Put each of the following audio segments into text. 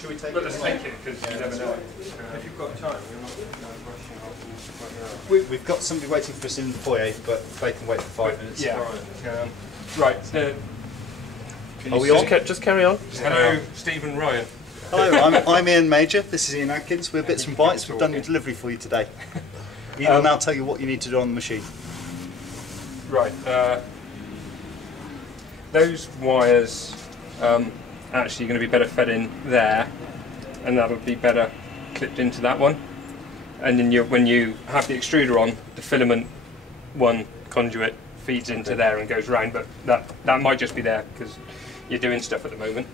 Should we take But let's take it, because you never know. If you've got time, you're not rushing off and We've got somebody waiting for us in the foyer, but they can wait for 5 minutes. Yeah. Right. Are we on? Just carry on. Hello, Stephen Ryan. Hello, I'm Ian Major. This is Ian Atkins. We're Bits and Bytes. We've done your delivery for you today. Ian will now tell you what you need to do on the machine. Right. Those wires actually going to be better fed in there, and that'll be better clipped into that one. And then when you have the extruder on, the filament one conduit feeds into there and goes round, but that might just be there because you're doing stuff at the moment.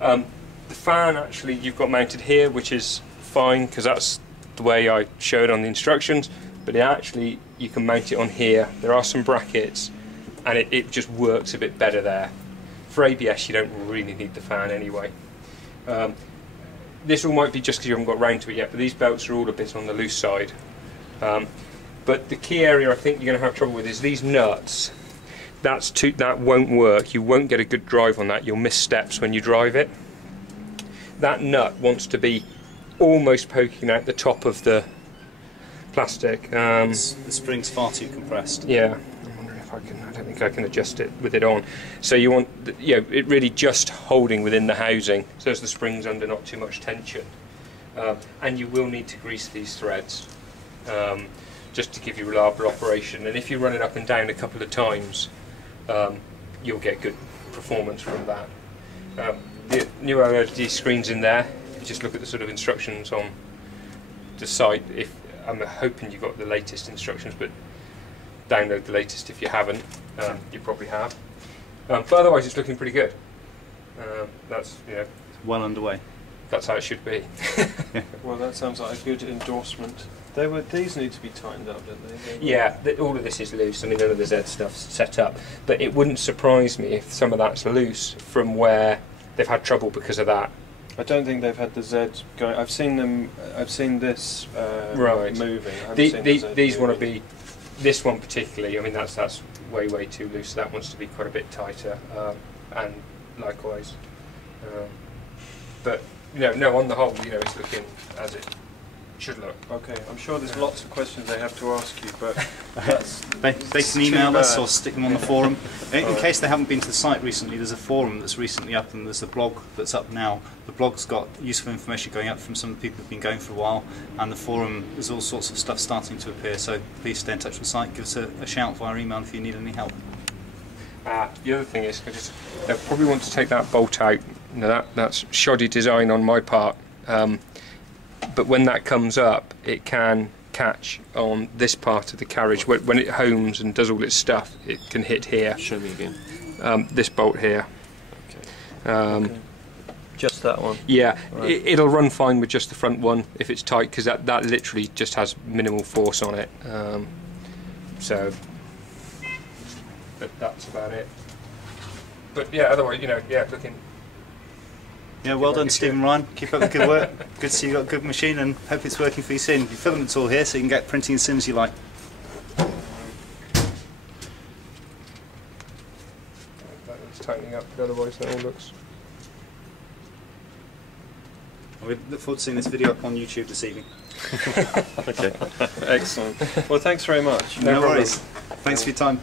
The fan actually you've got mounted here, which is fine because that's the way I showed on the instructions, but actually you can mount it on here. There are some brackets and it just works a bit better there. For ABS you don't really need the fan anyway. This all might be just because you haven't got round to it yet, but these belts are all a bit on the loose side. But the key area I think you're going to have trouble with is these nuts. That won't work. You won't get a good drive on that. You'll miss steps when you drive it. That nut wants to be almost poking out the top of the plastic. The spring's far too compressed. Yeah. I'm wondering if I can. I don't think I can adjust it with it on. So you want, it really just holding within the housing, so as the spring's under not too much tension. And you will need to grease these threads. Just to give you reliable operation, and if you run it up and down a couple of times, you'll get good performance from that. The new LED screens in there. You just look at the sort of instructions on the site. If I'm hoping you've got the latest instructions, but download the latest if you haven't. You probably have. But otherwise, it's looking pretty good. That's well underway. That's how it should be. Well, that sounds like a good endorsement. These need to be tightened up, don't they? Yeah, all of this is loose. I mean, none of the Z stuff's set up, but it wouldn't surprise me if some of that's loose from where they've had trouble because of that. I don't think they've had the Z going. I've seen them. I've seen this right. moving. These want to be. This one particularly. I mean, that's way too loose. That wants to be quite a bit tighter, and likewise. But no. On the whole, it's looking as it should look. Okay, I'm sure there's lots of questions they have to ask you, but they can email us or stick them on the forum. In case they haven't been to the site recently, there's a forum that's recently up, and there's a blog that's up now. The blog's got useful information going up from some of the people who've been going for a while, and the forum, there's all sorts of stuff starting to appear, so please stay in touch with the site. Give us a shout via email if you need any help. The other thing is, they'll probably want to take that bolt out. That's shoddy design on my part. But when that comes up, it can catch on this part of the carriage. When it homes and does all its stuff, it can hit here. Show me again. This bolt here. Okay. Just that one? Yeah, right. It'll run fine with just the front one if it's tight, because that literally just has minimal force on it. So that's about it. But yeah, otherwise, looking. Yeah, well done, Stephen Ryan. Keep up the good work. Good to see you got a good machine, and hope it's working for you soon. Your filament's all here, so you can get printing as soon as you like. That's tightening up, but otherwise that all looks. We look forward to seeing this video up on YouTube this evening. Okay, excellent. Well, thanks very much. No worries. Thanks for your time.